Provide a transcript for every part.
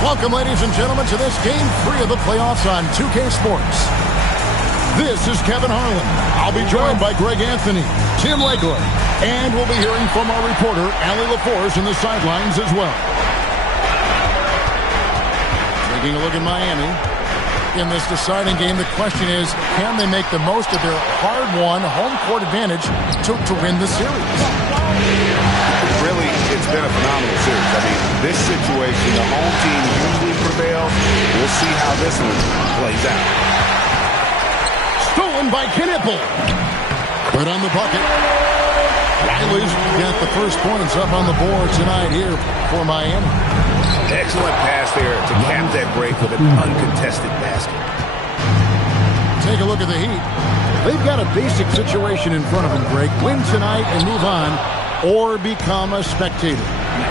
Welcome, ladies and gentlemen, to this Game 3 of the playoffs on 2K Sports. This is Kevin Harlan. I'll be joined by Greg Anthony, Tim Legler, and we'll be hearing from our reporter, Allie LaForce, in the sidelines as well. Taking a look at Miami. In this deciding game, the question is, can they make the most of their hard-won home court advantage to win the series? Really, it's been a phenomenal series. I mean, this situation, the home team usually prevails. We'll see how this one plays out. Stolen by Knipple. Put on the bucket. Riley's got the first points up on the board tonight here for Miami. Excellent pass there to cap that break with an uncontested basket. Take a look at the Heat. They've got a basic situation in front of them, Greg. Win tonight and move on, or become a spectator.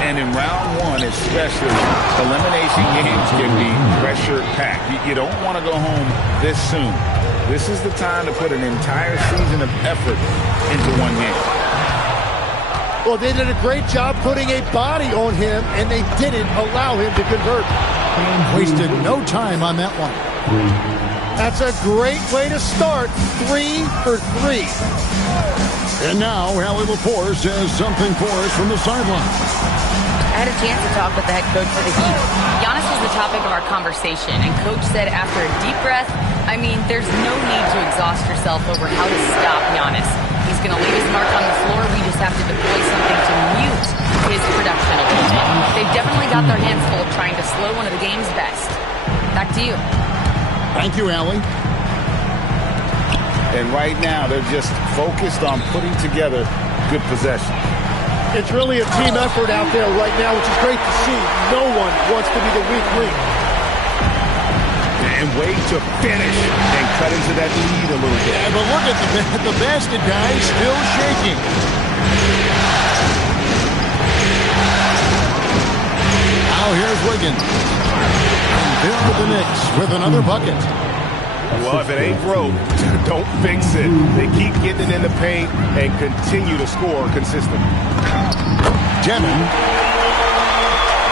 And in round one especially, elimination games can be pressure-packed. You don't want to go home this soon. This is the time to put an entire season of effort into one game. Well, they did a great job putting a body on him, and they didn't allow him to convert. Wasted no time on that one. That's a great way to start. 3 for 3. And now, Allie LaForce has something for us from the sideline. I had a chance to talk with the head coach for the Heat. Giannis was the topic of our conversation, and Coach said after a deep breath, I mean, there's no need to exhaust yourself over how to stop Giannis. He's going to leave his mark on the floor. We just have to deploy something to mute his production a little bit. They've definitely got their hands full trying to slow one of the game's best. Back to you. Thank you, Allie. And right now, they're just focused on putting together good possession. It's really a team effort out there right now, which is great to see. No one wants to be the weak link. And wait to finish and cut into that lead a little bit. Yeah, but look at the basket guy still shaking. Now here's Wiggins. And there with the Knicks with another bucket. Well, if it ain't broke, don't fix it. They keep getting it in the paint and continue to score consistently. Demon.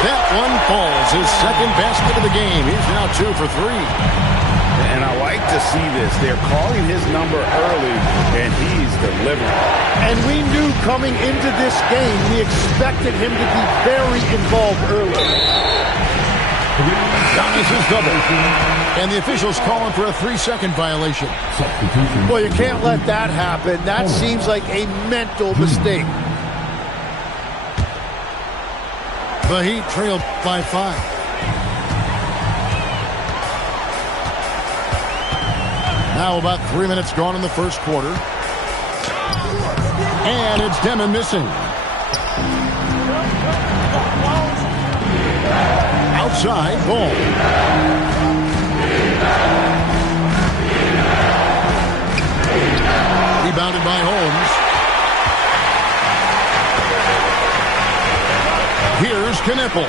That one falls. His second basket of the game. He's now 2 for 3. And I like to see this. They're calling his number early, and he's delivering. And we knew coming into this game, we expected him to be very involved early. Giannis is double. And the officials calling for a 3-second violation. Well, you can't let that happen. That seems like a mental mistake. The Heat trailed by 5. Now about 3 minutes gone in the first quarter. And it's Demon missing. Outside, ball. Rebounded by Holmes. Here's Knipple.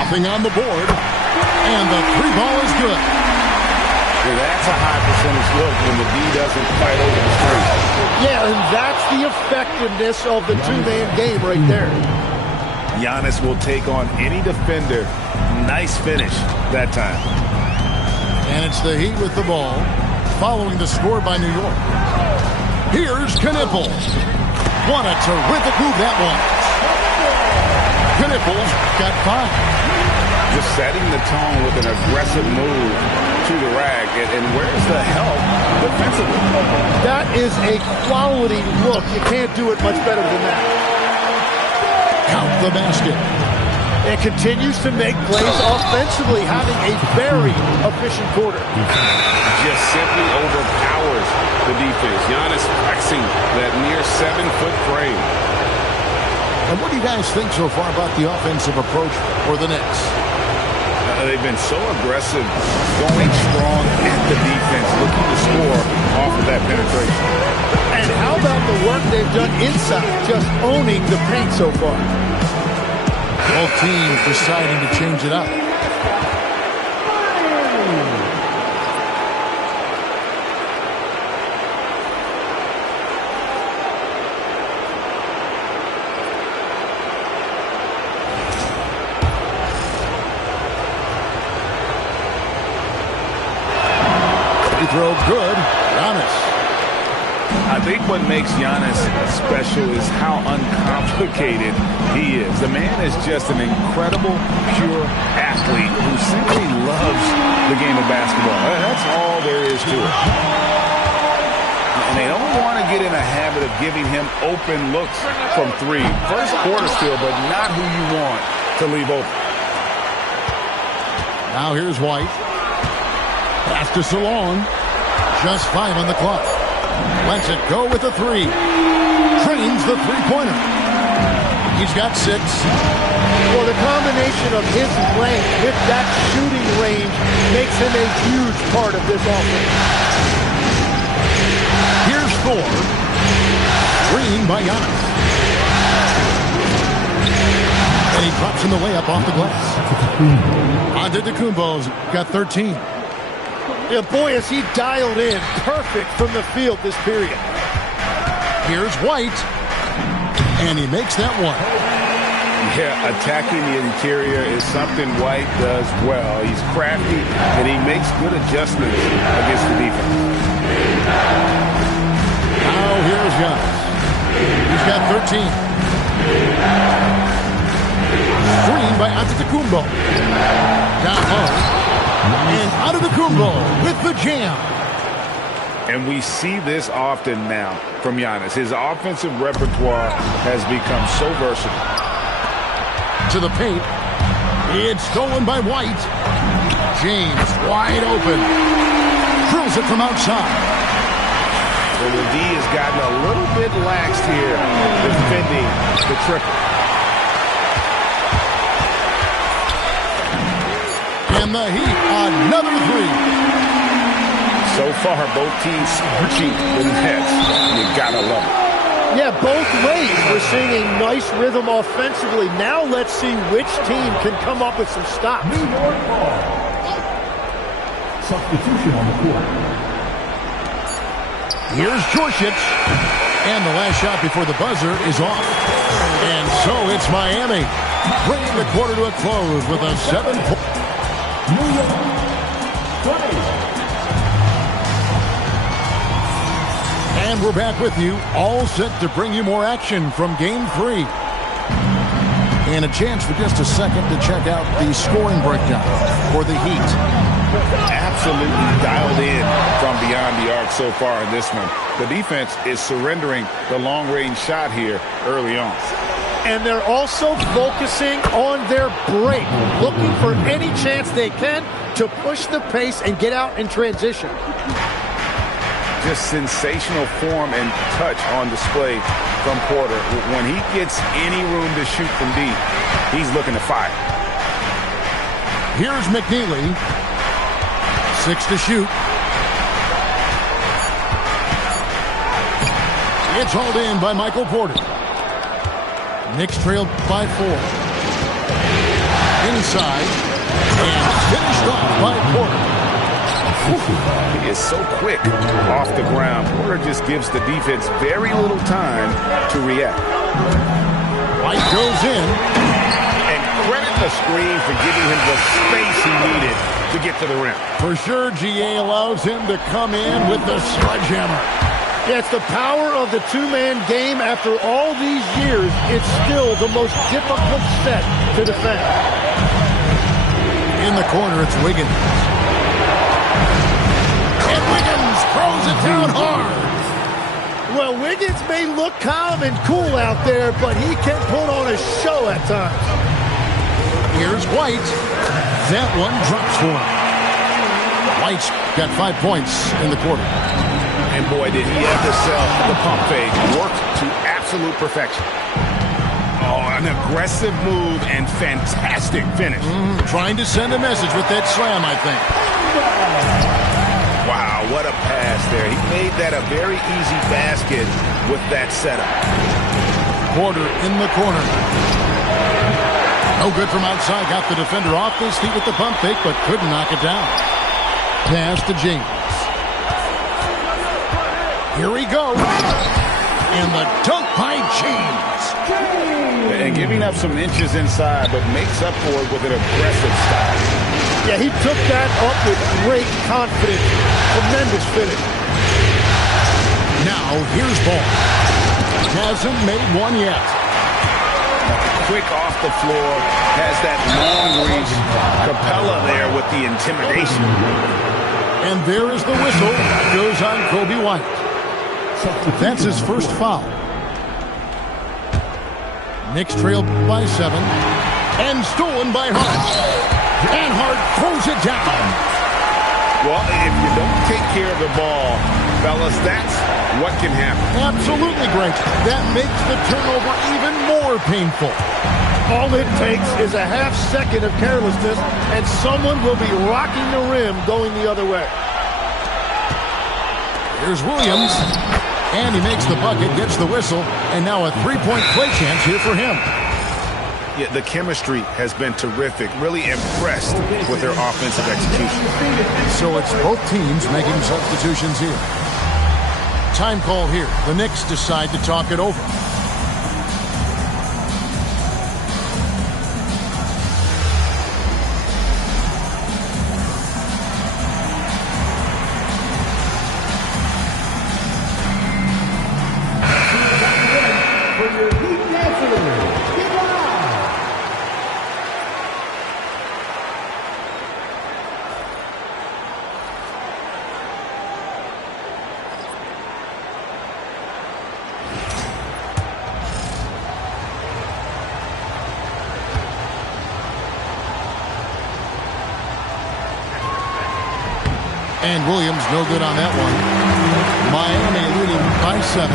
Nothing on the board. And the 3 ball is good. Well, that's a high percentage look when the D doesn't fight over the screen. Yeah, and that's the effectiveness of the two-man game right there. Giannis will take on any defender. Nice finish that time. And it's the Heat with the ball, following the score by New York. Here's Knipple. What a terrific move that was. Knipple's got 5. Just setting the tone with an aggressive move to the rack. And where's the help defensively? That is a quality look. You can't do it much better than that. Count the basket. It continues to make plays offensively, having a very efficient quarter. Just simply overpowers the defense. Giannis flexing that near 7-foot frame. And what do you guys think so far about the offensive approach for the Knicks? They've been so aggressive, going strong at the defense, looking to score off of that penetration. And how about the work they've done inside, just owning the paint so far? Both teams deciding to change it up. throw good. Giannis. I think what makes Giannis special is how uncomplicated he is. The man is just an incredible, pure athlete who simply loves the game of basketball. That's all there is to it. And they don't want to get in a habit of giving him open looks from three. First quarter still, but not who you want to leave open. Now here's White. Pass to Salon. Just 5 on the clock. Lets it go with a 3. Trains the three-pointer. He's got 6. Well, the combination of his length with that shooting range makes him a huge part of this offense. Here's 4. Screen by Giannis. And he drops in the layup off the glass. Antetokounmpo's got 13. Yeah, boy, is he dialed in perfect from the field this period. Here's White. And he makes that one. Yeah, attacking the interior is something White does well. He's crafty, and he makes good adjustments against the defense. Now here's Giannis. He's got 13. Screen by Antetokounmpo. Down low. And Antetokounmpo with the jam. And we see this often now from Giannis. His offensive repertoire has become so versatile. To the paint. It's stolen by White. James wide open. Drills it from outside. Well, the D has gotten a little bit lax here defending the triple. And the Heat, another 3. So far, both teams scorching the nets. You gotta love it. Yeah, both ways. We're seeing a nice rhythm offensively. Now let's see which team can come up with some stops. New York ball. Substitution on the court. Here's Djorkac. And the last shot before the buzzer is off. And so it's Miami, bringing the quarter to a close with a 7-point. New York, play. And we're back with you, all set to bring you more action from Game 3. And a chance for just a second to check out the scoring breakdown for the Heat. Absolutely dialed in from beyond the arc so far in this one. The defense is surrendering the long-range shot here early on. And they're also focusing on their break, looking for any chance they can to push the pace and get out in transition. Just sensational form and touch on display from Porter. When he gets any room to shoot from deep, he's looking to fire. Here's McNeely. 6 to shoot. It's hauled in by Michael Porter. Knicks trailed by 4. Inside. And finished off by Porter. He is so quick off the ground. Porter just gives the defense very little time to react. White goes in. And credit the screen for giving him the space he needed to get to the rim. For sure, GA allows him to come in with the sledgehammer. Yeah, it's the power of the two-man game. After all these years, it's still the most difficult set to defend. In the corner, it's Wiggins. And Wiggins throws it down hard. Well, Wiggins may look calm and cool out there, but he can put on a show at times. Here's White. That one drops for him. White's got 5 points in the quarter. And boy, did he have to sell the pump fake. Worked to absolute perfection. Oh, an aggressive move and fantastic finish. Trying to send a message with that slam, I think. Wow, what a pass there. He made that a very easy basket with that setup. Porter in the corner. No good from outside. Got the defender off his feet with the pump fake, but couldn't knock it down. Pass to James. Here we go. And the dunk by James. And giving up some inches inside, but makes up for it with an aggressive style. Yeah, he took that up with great confidence. Tremendous finish. Now, here's ball. Hasn't made one yet. Quick off the floor, has that long reach. Capella there with the intimidation. And there is the whistle. Goes on Kobe White. That's his first foul. Knicks trail by 7. And stolen by Hart. And Hart throws it down. Well, if you don't take care of the ball, fellas, that's what can happen. Absolutely, Greg. That makes the turnover even more painful. All it takes is a half second of carelessness, and someone will be rocking the rim going the other way. Here's Williams. And he makes the bucket, gets the whistle, and now a three-point play chance here for him. Yeah, the chemistry has been terrific. Really impressed with their offensive execution. So it's both teams making substitutions here. Time call here. The Knicks decide to talk it over. And Williams no good on that one. Miami leading by 7.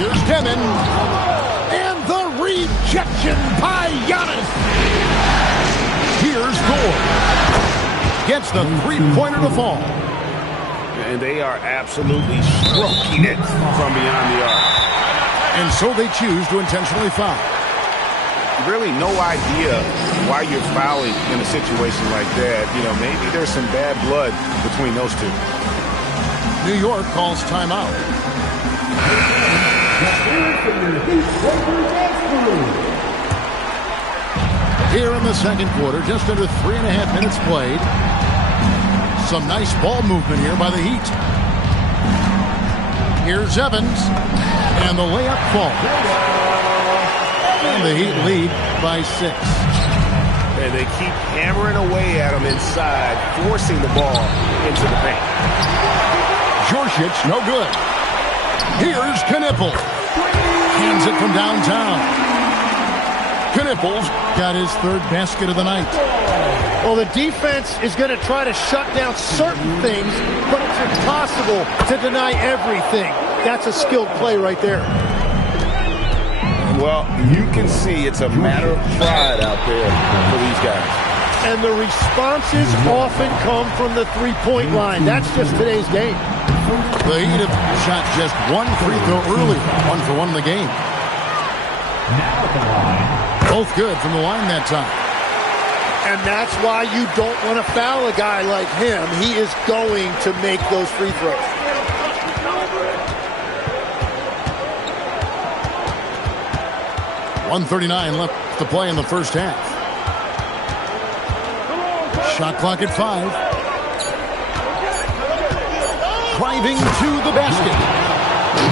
Here's Demon. And the rejection by Giannis. Here's Gore. Gets the three-pointer to fall. And they are absolutely stroking it from beyond the arc. And so they choose to intentionally foul. Really no idea why you're fouling in a situation like that. You know, maybe there's some bad blood between those two. New York calls timeout. Here in the second quarter, just under 3.5 minutes played. Some nice ball movement here by the Heat. Here's Evans. And the layup falls. And the Heat lead by 6. And they keep hammering away at him inside, forcing the ball into the paint. Djorcic, no good. Here's Knipple. Hands it from downtown. Knipple's got his third basket of the night. Well, the defense is going to try to shut down certain things, but it's impossible to deny everything. That's a skilled play right there. Well, you can see it's a matter of pride out there for these guys. And the responses often come from the three-point line. That's just today's game. The Heat have shot just one free throw early. 1 for 1 in the game. Now at the line. Both good from the line that time. And that's why you don't want to foul a guy like him. He is going to make those free throws. .139 left to play in the first half. Shot clock at 5. Driving to the basket.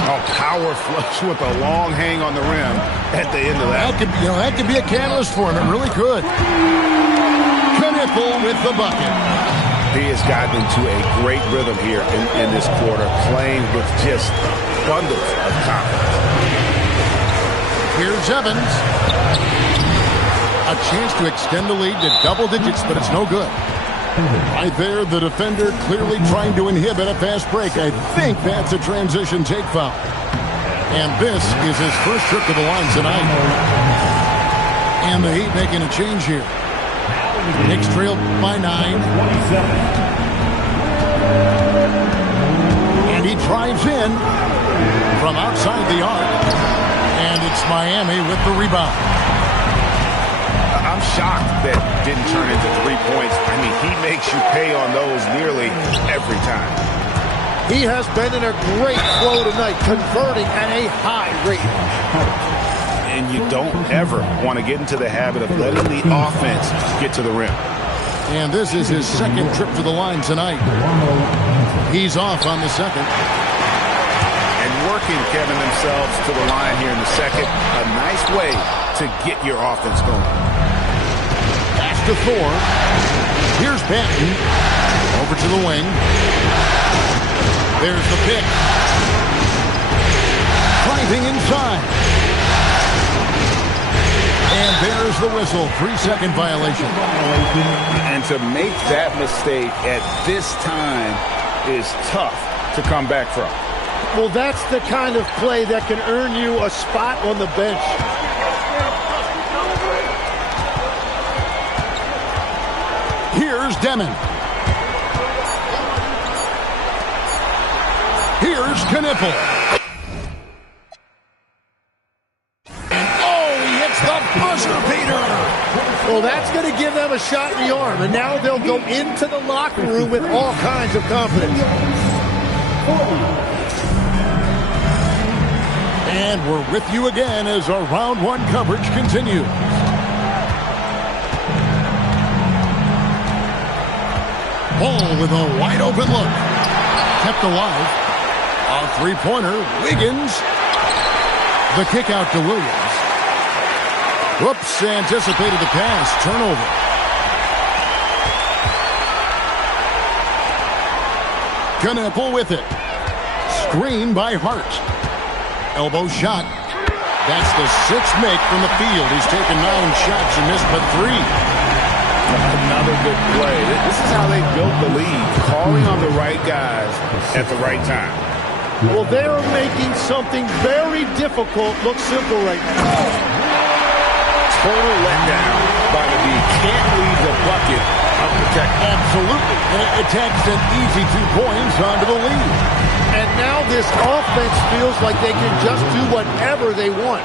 Oh, power flush with a long hang on the rim at the end of that. That could be a catalyst for him. It really could. Knipple with the bucket. He has gotten into a great rhythm here in this quarter, playing with just bundles of confidence. Here's Evans. A chance to extend the lead to double digits, but it's no good. Right there, the defender clearly trying to inhibit a fast break. I think that's a transition take foul. And this is his first trip to the line tonight. And the Heat making a change here. Knicks trail by 9. And he drives in from outside the arc. And it's Miami with the rebound. I'm shocked that didn't turn into 3 points. I mean, he makes you pay on those nearly every time. He has been in a great flow tonight, converting at a high rate. And you don't ever want to get into the habit of letting the offense get to the rim. And this is his second trip to the line tonight. He's off on the second. And working, Kevin, themselves to the line here in the second. A nice way to get your offense going. Pass to Thor. Here's Banton. Over to the wing. There's the pick. Driving inside. And there's the whistle. 3-second violation. And to make that mistake at this time is tough to come back from. Well, that's the kind of play that can earn you a spot on the bench. Here's Demon. Here's Kniffel. Well, that's going to give them a shot in the arm, and now they'll go into the locker room with all kinds of confidence. And we're with you again as our round one coverage continues. Ball with a wide open look. Kept alive. A three-pointer. Wiggins. The kick out to Williams. Whoops, anticipated the pass. Turnover. Kniffel with it. Screen by Hart. Elbow shot. That's the sixth make from the field. He's taken 9 shots and missed but 3. Another good play. This is how they built the lead. Calling on the right guys at the right time. Well, they're making something very difficult look simple right now. Total letdown by the D. Can't leave the bucket unprotected. Absolutely. It takes an easy 2 points onto the lead. And now this offense feels like they can just do whatever they want.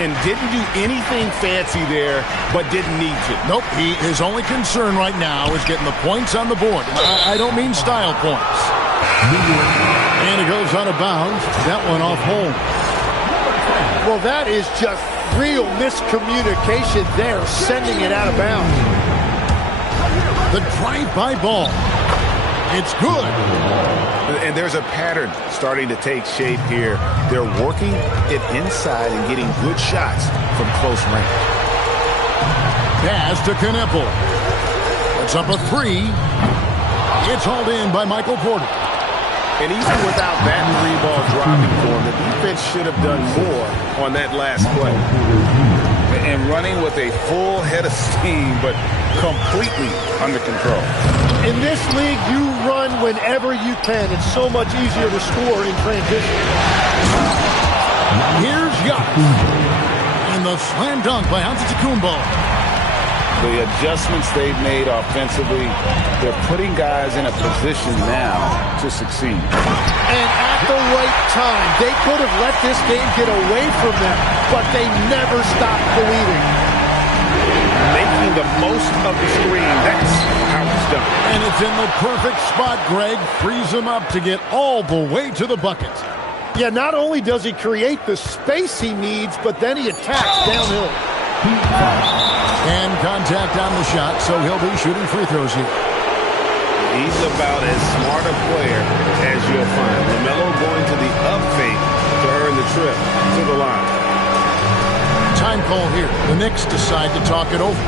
And didn't do anything fancy there, but didn't need to. Nope. His only concern right now is getting the points on the board. I don't mean style points. And it goes out of bounds. That one off home. Well, that is just real miscommunication there, sending it out of bounds. The drive-by ball. It's good. And there's a pattern starting to take shape here. They're working it inside and getting good shots from close range. Pass to Kniffel. It's up a 3. It's hauled in by Michael Porter. And even without that 3-ball dropping for him, the defense should have done more on that last play. And running with a full head of steam, but completely under control. In this league, you run whenever you can. It's so much easier to score in transition. Here's Yacht. And the slam dunk by Antetokounmpo. The adjustments they've made offensively, they're putting guys in a position now to succeed. And at the right time, they could have let this game get away from them, but they never stopped believing. Making the most of the screen, that's how it's done. And it's in the perfect spot, Greg. Frees him up to get all the way to the bucket. Yeah, not only does he create the space he needs, but then he attacks downhill. And contact on the shot, so he'll be shooting free throws here. He's about as smart a player as you'll find. LaMelo going to the up fake to earn the trip to the line. Time call here. The Knicks decide to talk it over.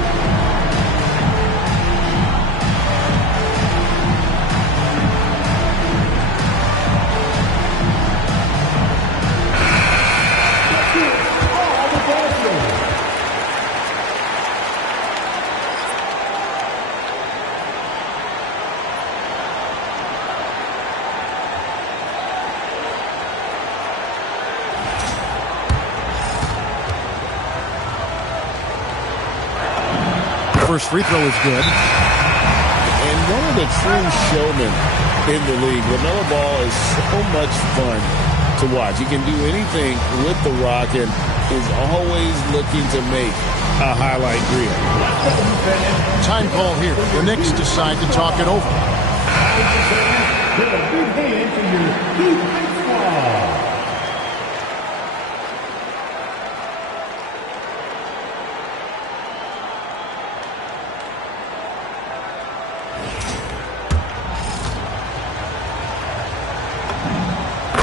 First free throw is good. And one of the true showmen in the league, LaMelo Ball is so much fun to watch. He can do anything with the rock and is always looking to make a highlight reel. Time call here. The Knicks decide to talk it over.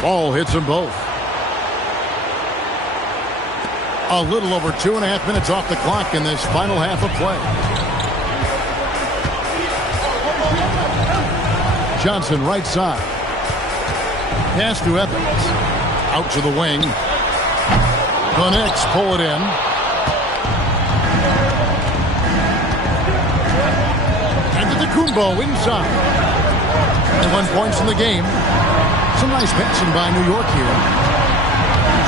Ball hits them both. A little over 2.5 minutes off the clock in this final half of play. Johnson right side. Pass to Evans. Out to the wing. The Knicks pull it in. And to the Kumbo inside. 1 points in the game. Some nice passing by New York here.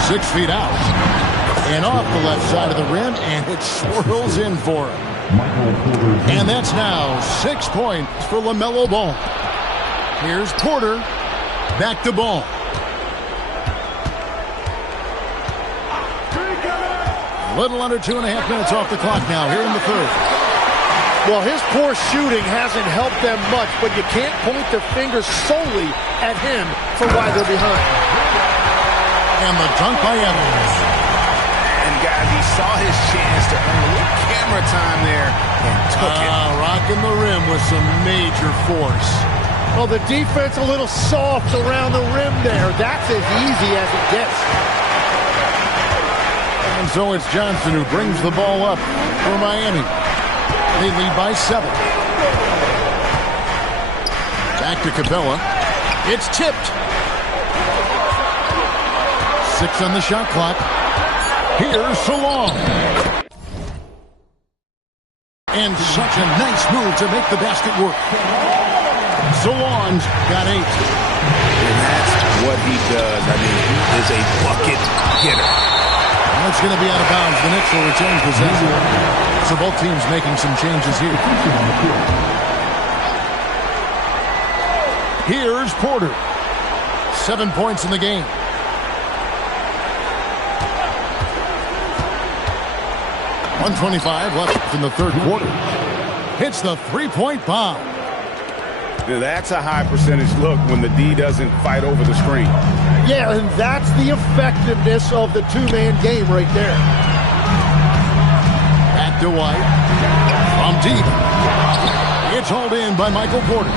6 feet out. And off the left side of the rim, and it swirls in for him. And that's now 6 points for LaMelo Ball. Here's Porter. Back to Ball. A little under 2.5 minutes off the clock now here in the third. Well, his poor shooting hasn't helped them much, but you can't point the finger solely at him for why they're behind. And the dunk by Evans. And guys, he saw his chance to earn a little camera time there and took it. Rocking the rim with some major force. Well, the defense a little soft around the rim there. That's as easy as it gets. And so it's Johnson who brings the ball up for Miami. They lead by 7. Back to Capella. It's tipped. 6 on the shot clock. Here's Solon. And such a nice move to make the basket work. Solon's got 8. And that's what he does. I mean, he is a bucket getter. Well, it's going to be out of bounds. The Knicks will retain possession. So both teams making some changes here. Here's Porter. 7 points in the game. .125 left in the third quarter. Hits the three-point bomb. Now that's a high percentage look when the D doesn't fight over the screen. Yeah, and that's the effectiveness of the two-man game right there. Back to White. From deep. It's hauled in by Michael Porter.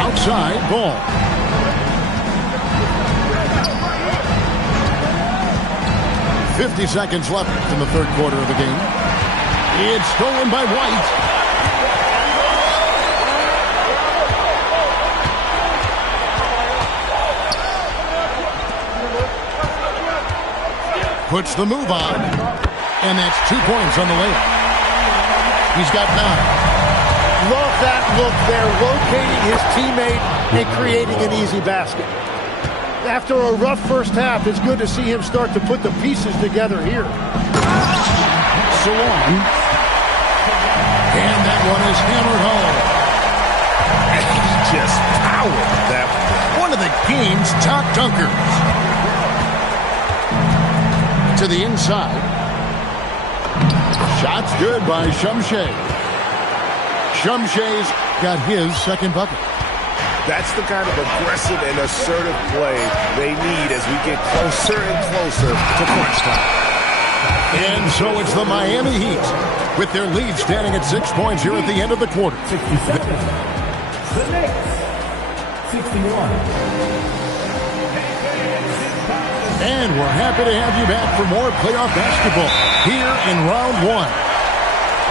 Outside ball. .50 seconds left in the third quarter of the game. It's stolen by White. Puts the move on. And that's 2 points on the layup. He's got 9. Love that look there, locating his teammate and creating an easy basket. After a rough first half, it's good to see him start to put the pieces together here. Solon. And that one is hammered home. And he just powered that one of the game's top dunkers. To the inside. Shot's good by Shumshay. Shumshay's got his second bucket. That's the kind of aggressive and assertive play they need as we get closer and closer to crunch time. And so it's the Miami Heat with their lead standing at 6 points here at the end of the quarter. 67. The Knicks, 61. And we're happy to have you back for more playoff basketball here in round 1.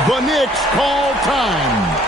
The Knicks call time.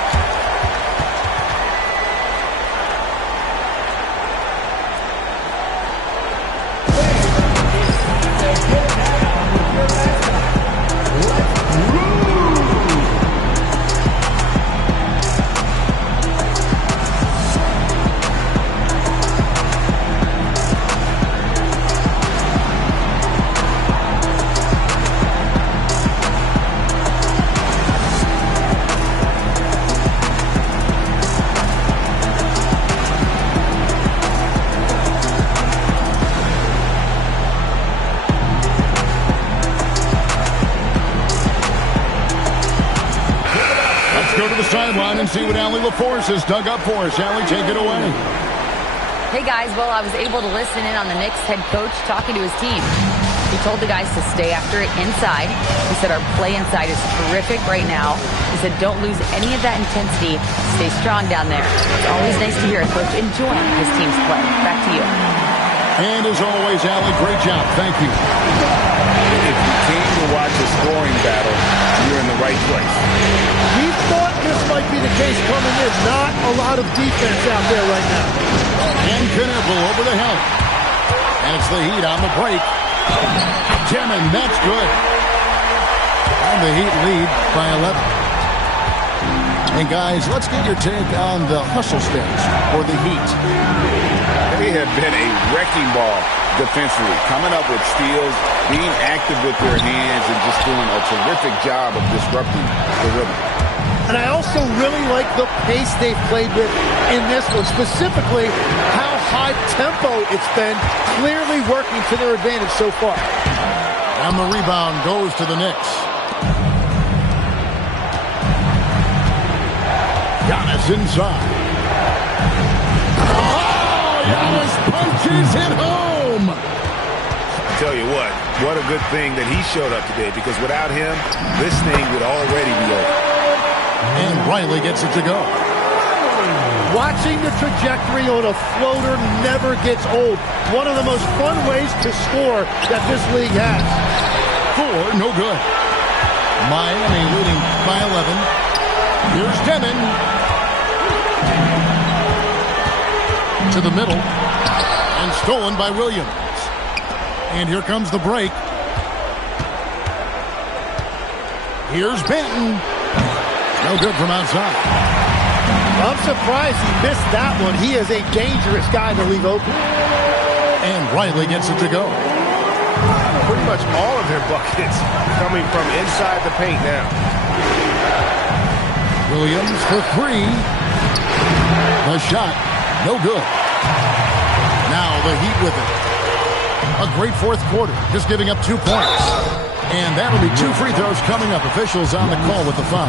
Sideline and see what Allie LaForce has dug up for us. Allie, take it away. Hey guys, well, I was able to listen in on the Knicks head coach talking to his team. He told the guys to stay after it inside. He said our play inside is terrific right now. He said don't lose any of that intensity. Stay strong down there. It's always nice to hear a coach enjoying his team's play. Back to you. And as always, Allie, great job. Thank you. If you came to watch a scoring battle, you're in the right place. We thought this might be the case coming in. Not a lot of defense out there right now. And Kniffel over the helmet. And it's the Heat on the break. Timmon, that's good. And the Heat lead by 11. And guys, let's get your take on the hustle stats for the Heat. They have been a wrecking ball defensively, coming up with steals, being active with their hands, and just doing a terrific job of disrupting the rhythm. And I also really like the pace they've played with in this one, specifically how high tempo it's been, clearly working to their advantage so far. And the rebound goes to the Knicks. Giannis inside. Oh, Giannis punches it home. I tell you what a good thing that he showed up today, because without him, this thing would already be over. And Riley gets it to go. Watching the trajectory on a floater never gets old. One of the most fun ways to score that this league has. 4, no good. Miami leading by 11. Here's Timmon. To the middle. And stolen by Williams. And here comes the break. Here's Benton. No good from outside. I'm surprised he missed that one. He is a dangerous guy to leave open. And Riley gets it to go. Pretty much all of their buckets coming from inside the paint now. Williams for 3. The shot, no good. Now the Heat with it. A great fourth quarter, just giving up 2 points. And that'll be 2 free throws coming up. Officials on the call with the foul.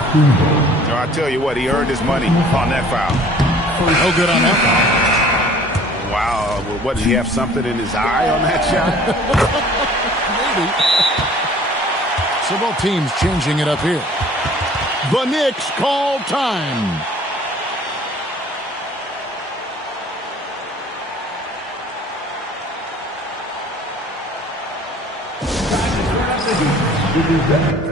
No, I tell you what, he earned his money on that foul. No good on that foul. Wow, what, did he have something in his eye on that shot? Maybe. So both teams changing it up here. The Knicks call time. We'll be back.